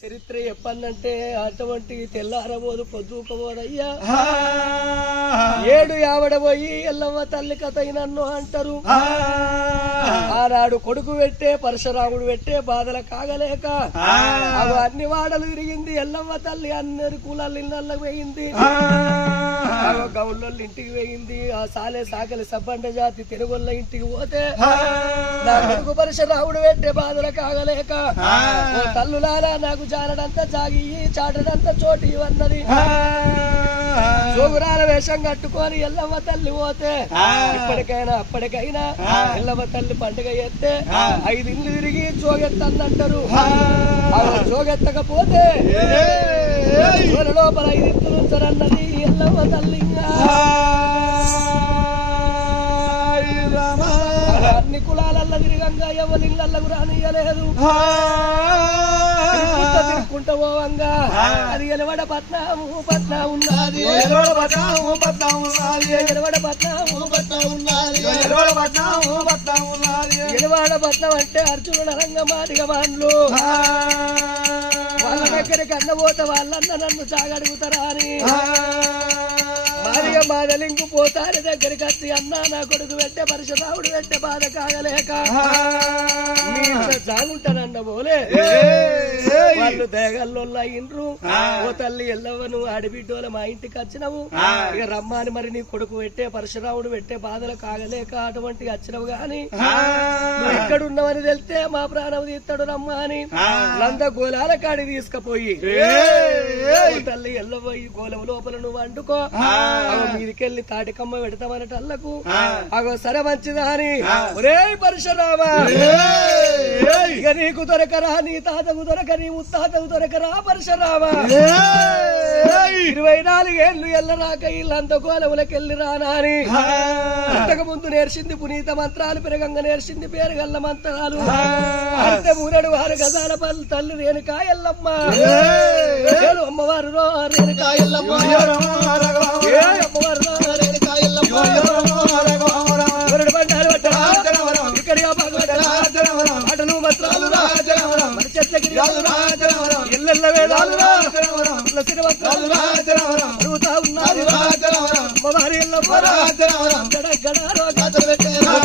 చరిత్ర చెప్పందంటే అటువంటి తెల్లారబోదు పొద్దుకోబోదయ్యా 7 ఆవిడబోయి ఎల్లవ్వ తల్లి కథ నన్ను అంటారు. ఆనాడు కొడుకు పెట్టే పరశురాముడు పెట్టే బాధల కాగలేక అవి అన్ని వాడలు తిరిగింది. ఎల్లవ్వ తల్లి అన్ని కులాల ఇళ్ళకి పోయింది, గౌళ్ళ ఇంటికి పోయింది. ఆ సాలే సాకలి సబ్బండ జాతి తెలుగొల్ల ఇంటికి పోతే నా కొడుకు పరశురాముడు పెట్టే బాధల కాగలేక తల్లులారా నాకు జారడంతా జాగి చాటడంతా చోటి అన్నది. జోగురాల వేషం కట్టుకొని ఎల్లమ్మ తల్లి పోతే ఇప్పటికైనా అప్పటికైనా ఎల్లమ్మ తల్లి పండుగ ఎత్తే 5 ఇళ్ళు తిరిగి జోగెత్తందంటారు. జోగెత్తకపోతే లోపల 5 ఇత్తులు ఉంచరన్నది ఎల్లమ్మ తల్లి. అన్ని కులాలల్లో తిరిగంగా ఎవరిళ్ళకు రానియలేదు. తిరుక్కుంటా పోవంగా అది ఎలవడ పట్నం ఉన్నది, ఎలవడ పట్నం అంటే అర్జునుడు రంగమాదిగ వాళ్ళు వాళ్ళ దగ్గరికి అన్నపోతే వాళ్ళన్న నన్ను జాగడుగుతారా అని మాదిగ మాదలింకు పోతారి దగ్గరికి వచ్చి అన్నా నా కొడుకు పెట్టే పరశురాముడు పెట్టే బాధ కాగలేక జాగుంటానన్న పోలే వాళ్ళు దేగల్లో అయ్యిండ్రు. ఓ తల్లి ఎల్లవను ఆడిబిడ్డోల మా ఇంటికి వచ్చినవు, ఇక రమ్మాని మరి నీ కొడుకు పెట్టే పరశురాముడు పెట్టే బాధలు కాగలేక అటువంటి వచ్చినవు గాని నువ్వు ఎక్కడున్నావని తెలితే మా ప్రాణం తీస్తాడు రమ్మా అని లంద గోలాల కాడికి తీసుకుపోయి తల్లి ఎల్లబోయి గోలం లోపల నువ్వు వండుకో, మీదికెళ్ళి తాటికమ్మ పెడతామనటల్లకు అగో సరే మంచిదా అని ఒరే పరశురామా ఇక నీకు దొరకరా, నీ తాతకు దొరక, నీ ముత్తాతకు దొరకరా పరశురామా 24 ఏళ్ళు ఎల్లరాక ఇల్లంత గోలములకెళ్ళి రానా అని అంతకు ముందు నేర్చింది పునీత మంత్రాలు, పెరగంగా నేర్చింది పేరుగల్ల మంత్రాలు. అంటే 3 గజాల పళ్ళు తల్లి రేణుకా ఎల్లమ్మ అమ్మవారు రేణుకా ఎల్లమ్మ అమ్మవారు రేణుకా ఎల్లమ్మ బండారు ఇక్కడిగా పాటలు మంత్రాలు ఎల్లెల్ల వేదాలు అడుగుతా ఉన్నారు అమ్మవారి ఎల్లమ్మ గడ